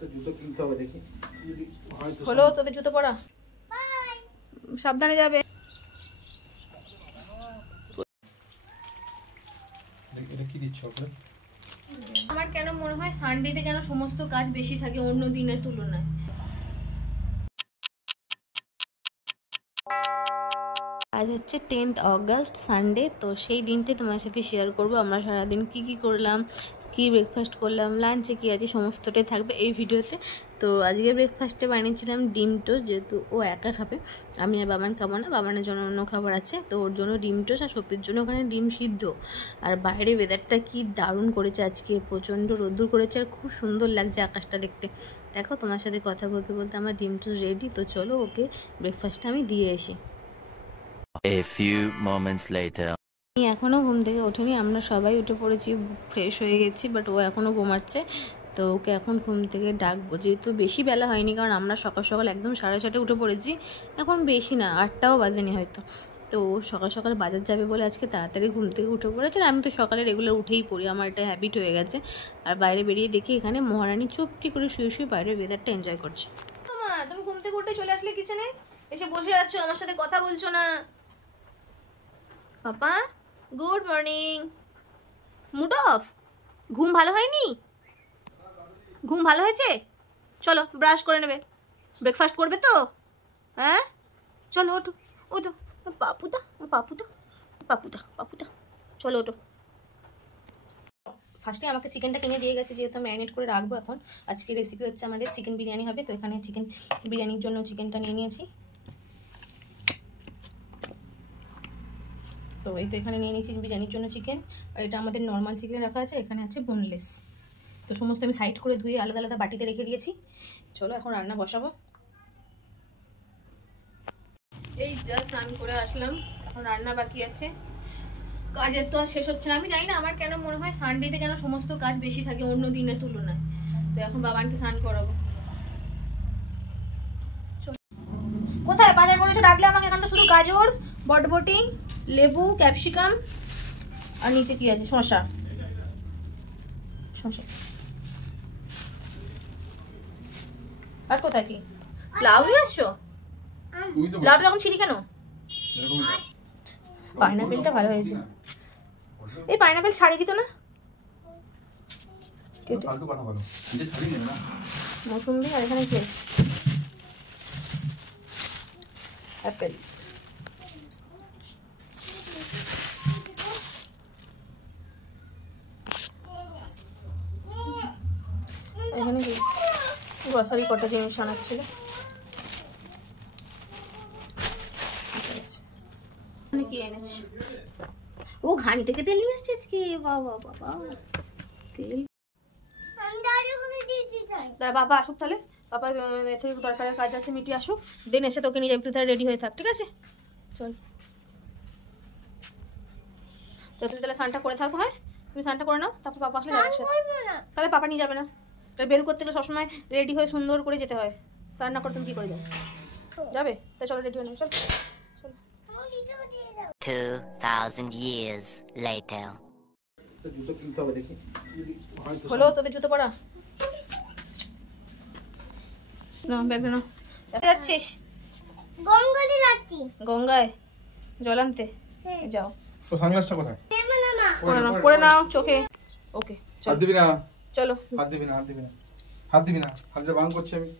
তো জুতো কিনতে হবে দেখি যদি হয় তো। হলো তোদের জুতো পরা, সাবধানে যাবে। এটা কি দিচ্ছ ওকে? আমার কেন মনে হয় সানডেতে যেন সমস্ত কাজ বেশি থাকে অন্য দিনের তুলনায়। আজ হচ্ছে 10th অগস্ট সানডে, তো সেই দিনটা তোমার সাথে শেয়ার করব আমরা সারাদিন কি কি করলাম, কি ব্রেকফাস্ট করলাম, লাঞ্চে কি আছে সমস্তটাই থাকবে এই ভিডিওতে। তো আজকে ব্রেকফাস্টে বানিয়েছিলাম ডিম টোস্ট, যেহেতু ও একা খাবে, আমি আর বাবান খাবো না, বাবানের জন্য অন্য খাবার আছে, তো ওর জন্য ডিম টোস্ট আর সপির জন্য ওখানে ডিম সিদ্ধ। আর বাইরে ওয়েদারটা কি দারুণ করেছে আজকে, প্রচণ্ড রোদ্দুর করেছে আর খুব সুন্দর লাগছে আকাশটা দেখতে। দেখো তোমার সাথে কথা বলতে বলতে আমার ডিম টোস্ট রেডি, তো চলো ওকে ব্রেকফাস্টটা আমি দিয়ে আসি। A few moments later. এখনও ঘুম থেকে ওঠেনি, আমরা সবাই উঠে পড়েছি, ফ্রেশ হয়ে গেছি, বাট ও এখনও ঘুমাচ্ছে। তো ওকে এখন ঘুম থেকে ডাকবো, যেহেতু বেশি বেলা হয়নি, কারণ আমরা সকাল সকাল একদম 6:30 উঠে পড়েছি, এখন বেশি না 8টাও বাজেনি হয়তো। তো সকাল সকাল বাজার যাবে বলে আজকে তাড়াতাড়ি ঘুম থেকে উঠে পড়েছে। আর আমি তো সকালে রেগুলার উঠেই পড়ি, আমার এটা হ্যাবিট হয়ে গেছে। আর বাইরে বেরিয়ে দেখি এখানে মহারানী চুপটি করে শুয়ে শুয়ে বাইরের ওয়েদারটা এনজয় করছে। তুমি ঘুম থেকে উঠে চলে আসলে কিচেনে, এসে বসে আছো, আমার সাথে কথা বলছো না। পাপা গুড মর্নিং। Mood off? ঘুম ভালো হয়নি? ঘুম ভালো হয়েছে? চলো ব্রাশ করে নেবে, ব্রেকফাস্ট করবে তো? হ্যাঁ চলো ওঠো, ওঠো পাপুদা পাপুদা পাপুদা পাপুদা, চলো ওঠো। ফার্স্টে আমাকে চিকেনটা কিনে দিয়ে গেছে, যেহেতু ম্যারিনেট করে রাখবো। এখন আজকে রেসিপি হচ্ছে আমাদের চিকেন বিরিয়ানি হবে, তো এখানে চিকেন বিরিয়ানির জন্য চিকেনটা নিয়ে নিয়েছি। তো এই তো এখানে নিয়ে নিয়েছি বিরিয়ানির জন্য চিকেন, আর এটা আমাদের নর্মাল চিকেন রাখা আছে, এখানে আছে বোনলেস। তো সমস্ত আমি সাইড করে ধুয়ে আলাদা আলাদা বাটিতে রেখে দিয়েছি। চলো এখন রান্না বসাবো। এই জাস্ট স্নান করে আসলাম, এখন রান্না বাকি আছে, কাজের তো আর শেষ হচ্ছে না। আমি জানি না আমার কেন মনে হয় সানডেতে যেন সমস্ত কাজ বেশি থাকে অন্য দিনের তুলনায়। তো এখন বাবানকে স্নান করাবো। কোথায় বাজার করেছো ডাকলে আমাকে? এখানে তো শুধু গাজর, বটবটি, লেবু, ক্যাপসিকাম আর নিচে কি আছে, শসা। শসা আর কোথায় কি? লাউ নিয়ে আসছো? লাউটা এখন ছিঁড়ি কেন? পাইনাপেলটা ভালো হয়েছে। এই পাইনাপেল ছাড়িয়ে দিত না? মৌসুম্বি আর এখানে কি আছে? অ্যাপেল। এখানে কি গ্রসারি কটা জিনিস আনার ছিল। কি এনেছি? ও ঘানি থেকে তেল নিয়ে এসছে আজকে, বাবা বাবা তেল। বাবা আসুক তাহলে, বাবা থেকে দরকারের কাজ আছে, মিটি আসুক, দেন এসে তোকে নিয়ে যাবি, তুই তাহলে রেডি হয়ে থাক, ঠিক আছে? চল তো তুমি তাহলে স্নানটা করে থাকো। হ্যাঁ তুমি স্নানটা করে নাও, তারপর পাপা আসলে যাবে। তাহলে পাপা নিয়ে যাবে না, তাহলে বের করতে গেলে সবসময় রেডি হয়ে সুন্দর করে যেতে হয়, স্নান না করে তুমি কি করে যাবে? তাই চলো রেডি হয়ে নাও, চল। 2000 years later. তো জুতো কিনতে হবে দেখি যদি হয় তো। হলো তোদের জুতো পরা, না ব্যাগ না। যাচ্ছিস? গঙ্গায় যাচ্ছি। গঙ্গায় জল আনতে? যাও। তো সানগ্লাসটা কোথায়? পরে নাও চোখে। ওকে হাত দিবি না, চলো। হাত দিবি না, হাত দিবি না, হাত দিবি না, হাত দিয়ে বাং করছি আমি।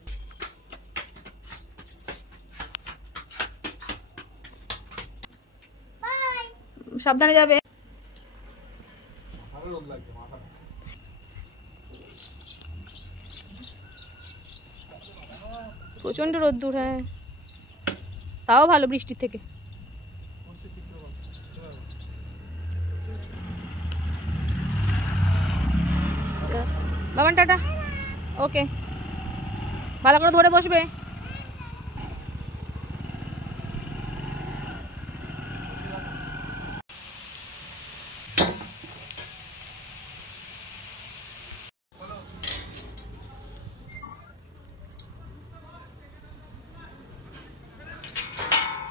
সাবধানে যাবে। প্রচন্ড রোদ্দুর, হ্যাঁ তাও ভালো বৃষ্টির থেকে। বাবান টাটা, ওকে ভালো করে ধরে বসবে।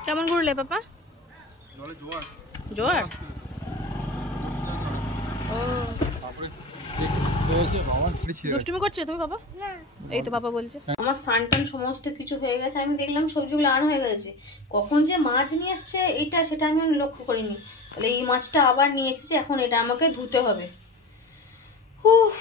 কেমন ঘুরলে পাপা? জোয়ার? ও দুষ্টুমি করছো তুমি বাবা? না এই তো বাবা বলছে আমার সানটান সমস্ত কিছু হয়ে গেছে। আমি দেখলাম সবজিগুলো আনা হয়ে গেছে, কখন যে মাছ নিয়ে এসছে এইটা সেটা আমি লক্ষ্য করিনি। তাহলে এই মাছটা আবার নিয়ে এসেছে, এখন এটা আমাকে ধুতে হবে। উফ